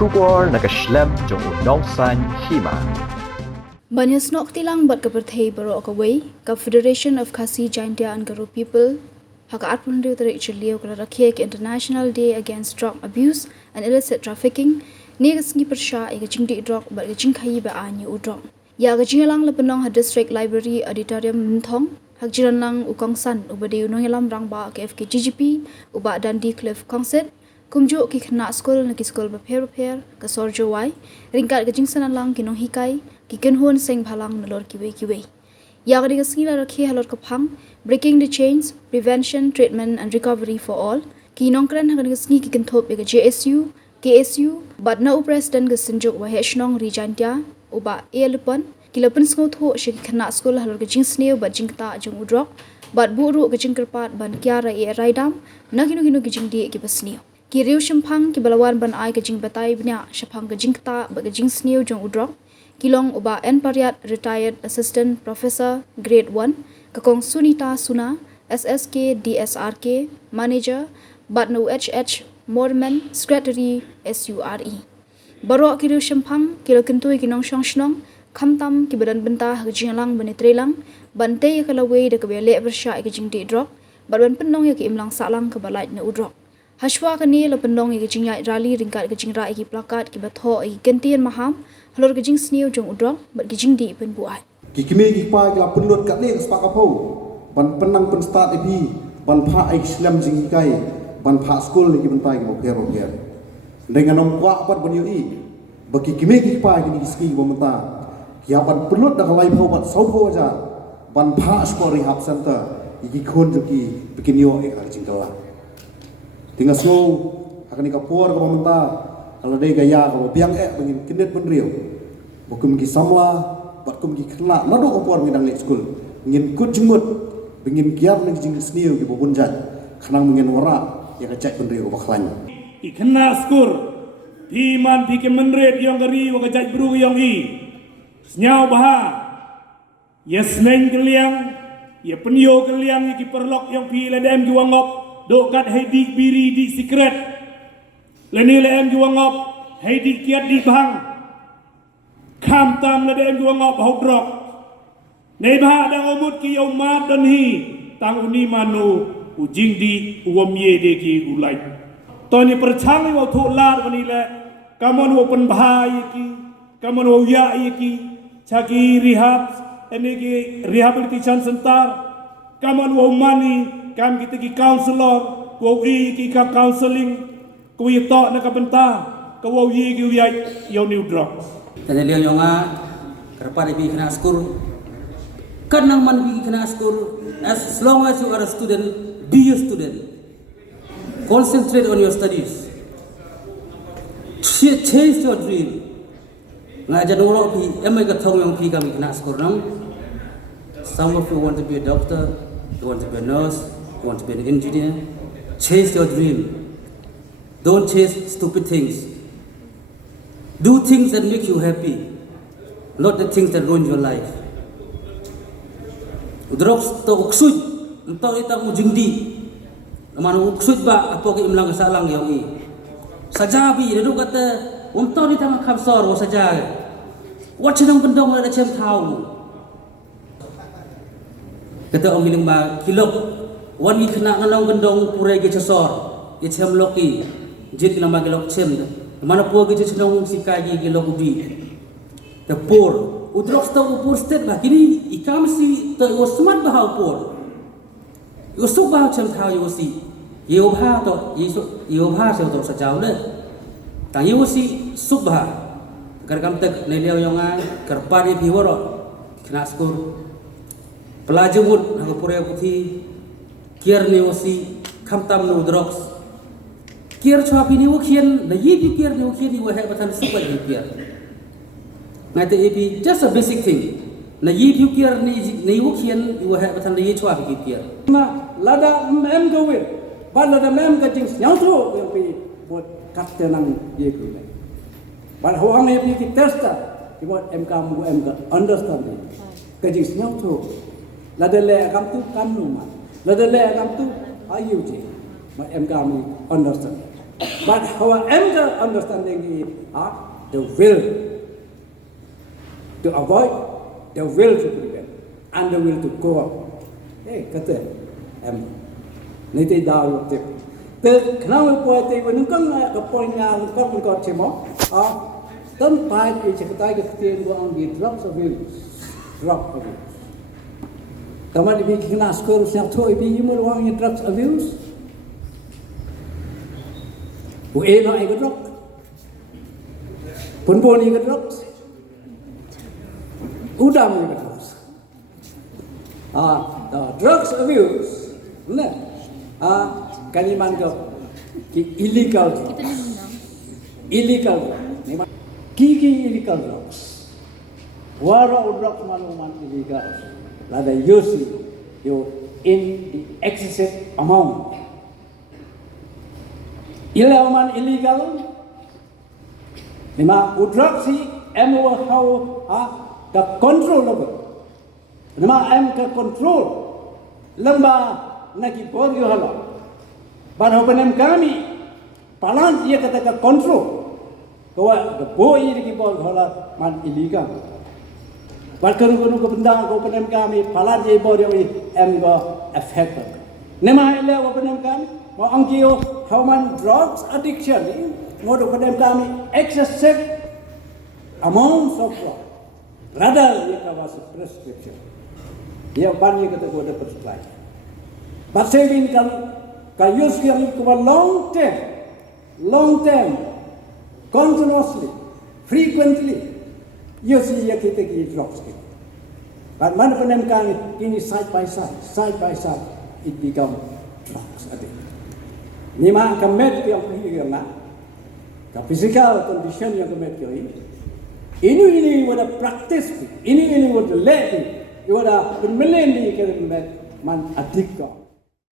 Shubor nakaslem jong unongsan Hima. Ïasnohktilang bat kaperthei baro away ka Federation of Khasi Jaintia and Garo People haka atpundu tare ichliyo kala Rakhe International Day Against Drug Abuse and Illicit Trafficking ni Sngi Pyrshah ega jingdi drog bat ga jingkhai ba anyu udrog ya ga jingalang lepenong ha District Library Auditorium Mthong hak jiranlang ukongsan ubade unongelam rangba ke Fkjgp uba dandi cliff concert kumjo ki khna school na ki school ba pher ka sor Jowai ringkat ga jingsanan lang kinong hikai ki kenhon seng phalang nalor kiwe ya ga diga sngila Rakhe halor kaphang breaking the chains prevention treatment and recovery for all ki nongkran ha ga sngi ki kenthop ga JSU KSU but na president ga sinjok wa heshnong rijantia uba elpon kilapan sngo tho shi khna school halor ga jingsneu ba jingta jong udrok but buru ga jingkerpat ban kyara e raidam na kinu ga jingdi ki basneu ki riu shampang ki balawan ban ai ga jing batai bnya shaphang ga jingta ba ga jingsneu jong udrok kilong uba en paryat retired assistant professor grade 1 kakong Sunita Suna SSK DSRK manager but no HH Morman secretary SURE baro kiru shampang kilo kentui kinong shongshnong khamtam ki badan benta hajinglang banitrelang bante kalawe de kabele Pyrshah ke jingdi drok barban penong ya ki imlang salang ke balai na udrok hashwa kani la penong ya jingai rally ringkat ke jingra ki plakat ki batho ki kentian maham halor ke jing sneu jong udrok bat ki jingdi pen buai ki kimi ki pa ki la penlut kat le spak apo ban penang pen start epi ban pha ai slam jing kai ban pha school ni ki ban pai mo kero dengan nom kwa pat ban yu i baki kimi ki pa ki ni ski bo mata ki apan penlut dak lai pho bat sau pho ja ban pha school rehab center ki khon ju ki bikin yo e ka jing kala tinggal so akan ikapur ke pemerintah kalau dia gaya kalau biang begin kinet pun riau bukum ki samla batkum ki kena nado kapur ngidang lek school ngin kut jengmut begin kiar ning jing sniu ki bobun jan khanang mengin wara ya kacak pun riau baklan ikena skor Himan pike menret yang gari wa kacak bru yang i snyau baha Ïasnohktilang ya penyo kaliang ki perlok yang pi ladem ki wangop dokat hedik biri di secret leni lem juangop hedik kiat di bang kam tam la dem juangop hau drok nei ba dang omut ki yau mat dan hi tang uni manu ujing di uam ye de ki ulai toni perchang wa tho lar bani le kamon wo pen bahai ki kamon wo ya ki chaki rehab ene ki rehabilitation center kamon wo mani kam kita ki counselor ko ki ka counseling ko ito na kabenta ko ki yo new drop tane le yonga karpa bi khana school kanang man bi khana school as long as you are a student be a student concentrate on your studies chase your dream ngajar ngoro ki emai ka thong yong ki ka mi khana school nam some of you want to be a doctor, you want to be a nurse, you want to be an engineer. Chase your dream. Don't chase stupid things. Do things that make you happy, not the things that ruin your life. Drok to uksud, entau itang ujingdi. Amano uksud ba apo ki imlang salang yawi. Sajabi dedu kata, entau itang khamsor wa sajai. Wat sedang pendong ada cem tahu. Kata orang hilang ba kilok wan gi khna ngalong gendong purai ge chasor ge chem loki jit kilang ba kilok chem mana po ge chenong sikai gi kilok ubi the poor udrok sta upur state ba kini ikam si to was smart ba upur yo so ba chem thau yo si yo bha to yo bha se to sa jaw le tang yo si sub ba kar kam tak nei leo yonga karpa ni biworo khna skor pelajumut hang pure puthi kier ni osi khamtam no droks kier chwa pi ni wo khien na yi pi kier ni wo khien ni wo he bathan super ni kier na te epi just a basic thing na yi pi kier ni wo khien ni wo he bathan ni chwa pi kier ma lada mem go we ba lada mem ka jing nyang tho yang pi bot kat tenang ye ku ne ba ho hang ye pi ki testa ki bot em ka mu em ka understand ka jing nyang tho lada le kam tu kan nu ma lada le kam tu ayu je ma em ka mi understand But our another understanding is the will to avoid, the will to prevent, and the will to go up. Kata nanti dah waktu. Kenapa buat itu? Nungkang kepoinnya nungkang nungkang cemo. Tempat itu kita ketian gua ambil drugs abuse. Kamu dibikin sekolah siap tu ibu ibu orang yang drugs abuse. Nak ikut drug. Pun ikut drugs. Udam ikut drugs. The drugs abuse. Nah, kalimat illegal. Kiki illegal drugs. Wara drugs manuman illegal. Lada use you in the excessive amount. Ilaman illegal. Lima drugs si how the controllable. Lima ke control. Lamba naki body hala. Pada penem kami palan dia kata control. Kawa the boy naki body hala man illegal. Bahkan kalau benda kau penem kami palan dia body go affect. Nema ile kau penem kami mau angkio how man drugs addiction mau penem kami excessive amounts of drugs. Rather dia kawas prescription. Dia banyak kata gua dapat supply. But saving kan use yang kuat long term, continuously, frequently, use yang kita drugs. But mana penem kan ini side by side, it become drugs addict. Ni mah kemet yang pergi nak, ke physical condition yang kemet ini. Ini wada practice, ini wada let, wada penmelen ni kemet man addict.